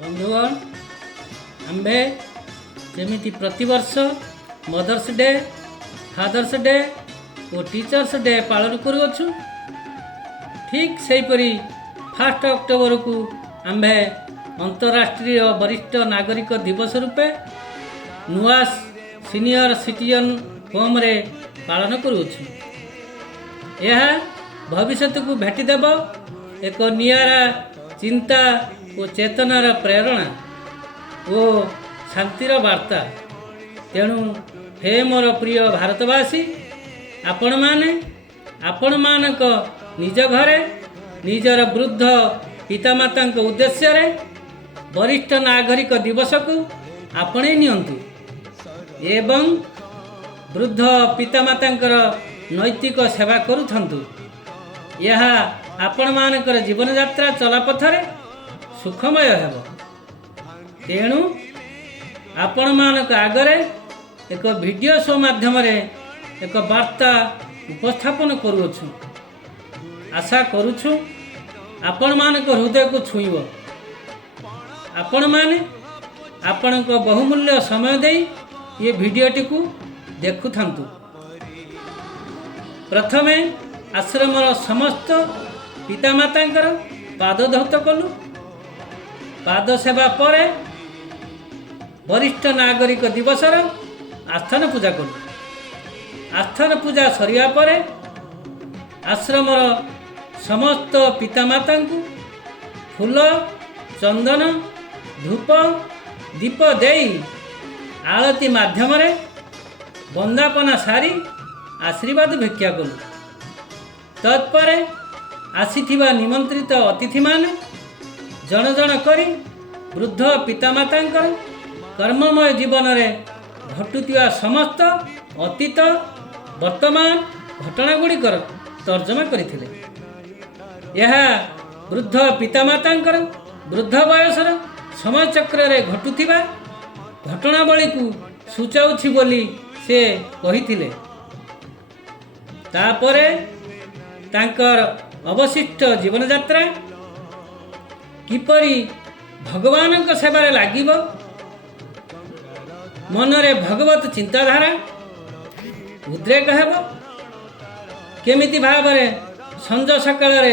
बंधुगण आम्भे जमी प्रतिवर्ष मदर्स डे फादर्स डे और टीचर्स डे पालन करुछु ठीक सेहीपरि 1 अक्टोबर को आम्भे अंतर्राष्ट्रीय वरिष्ठ नागरिक दिवस रूपे नुआस सीनियर सिटीजन होम रे पालन करुछु। यह भविष्य को भेटिदेव एक नियारा चिंता और चेतनार प्रेरणा और शांतिर वार्ता। तेणु हे मोर प्रिय भारतवासी आपण मानक निज घरे निजर वृद्ध पितामाता उद्देश्य रे वरिष्ठ नागरिक दिवस को आपणे नियंतु एवं वृद्ध पितामातांकर नैतिक सेवा करूथंतु। यह आपण मानकर जीवन यात्रा चलापथरे सुखमय हेब। तेणु आपण मानक आगरे एक वीडियो शो माध्यम एक वार्ता उपस्थापन करुछु। आशा करुछु आपण मानक हृदय को छुईब। आपण माने आपणक बहुमूल्य समय दे ये वीडियोटी को देखुथंतु। प्रथमे आश्रमर समस्त पितामातांकर पाद धौत कलु। पाद सेवा पर वरिष्ठ नागरिक दिवसर आस्थान पूजा कलु। आस्थान पूजा सरिया पर आश्रमर समस्त पितामाता को फूल चंदन धूप दीप देई आरती माध्यम वंदापना सारी आशीर्वाद भिक्षा कलु। तत्पर आसीथिबा निमंत्रित अतिथि माने जन जन करी वृद्ध पितामातांकर कर्ममय जीवन में घटुवा समस्त अतीत वर्तमान घटना गुड़िकर तर्जमा करथिले। यह वृद्ध पितामातांकर वृद्ध बयसर समय चक्र रे घटुथिबा घटनावली को सूचाउछि बोली से कहिथिले। तापरे तांकर अवशिष्ट जीवन यात्रा किपरि भगवान सेवारे लागिब मनरे भगवत चिंताधारा उद्रेक हेब केमिति भावरे संज सकाळ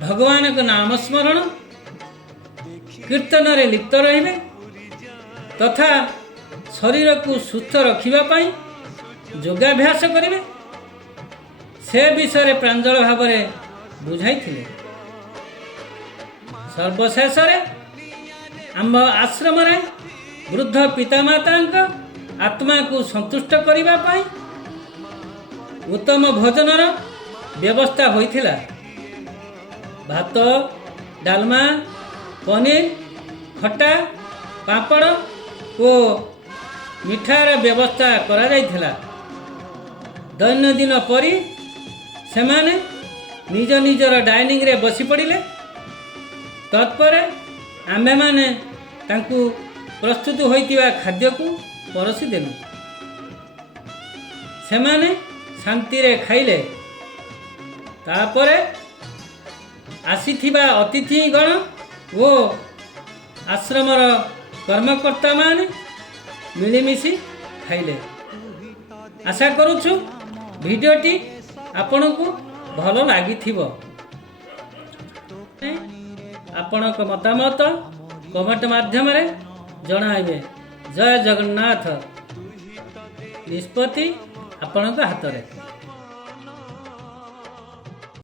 भगवान को नाम स्मरण कीर्तन रे लिप्त रहिबे तथा शरीर को सुस्थ रखिबा पई योगाभ्यास करिवे से विषय प्रांजल भाव बुझाई। सर्वशेष आम आश्रम वृद्ध पितामाता आत्मा को संतुष्ट करने उत्तम भोजनर व्यवस्था होइथिला। भात डालमा पनीर खट्टा पापड़ और मिठार व्यवस्था करा जाइथिला। दैनंदिन परी सेमाने निज निजर डाइनिंग रे बसी पड़िले। तत्पर आम्भे माने तांकु प्रस्तुत होइतिबा खाद्य को परसी देनु। सेमाने शांति रे खाइले। तापरे आसीथिबा अतिथि गण ओ आश्रमर कर्मकर्ता माने मिलिमिशि खाइले। आशा करूछु वीडियोटी आपनकु भल लागिथिबो। आपनक मतामत कमेंट माध्यम रे जणाइबे। जय जगन्नाथ। निष्पत्ति आपनक हाथ रे।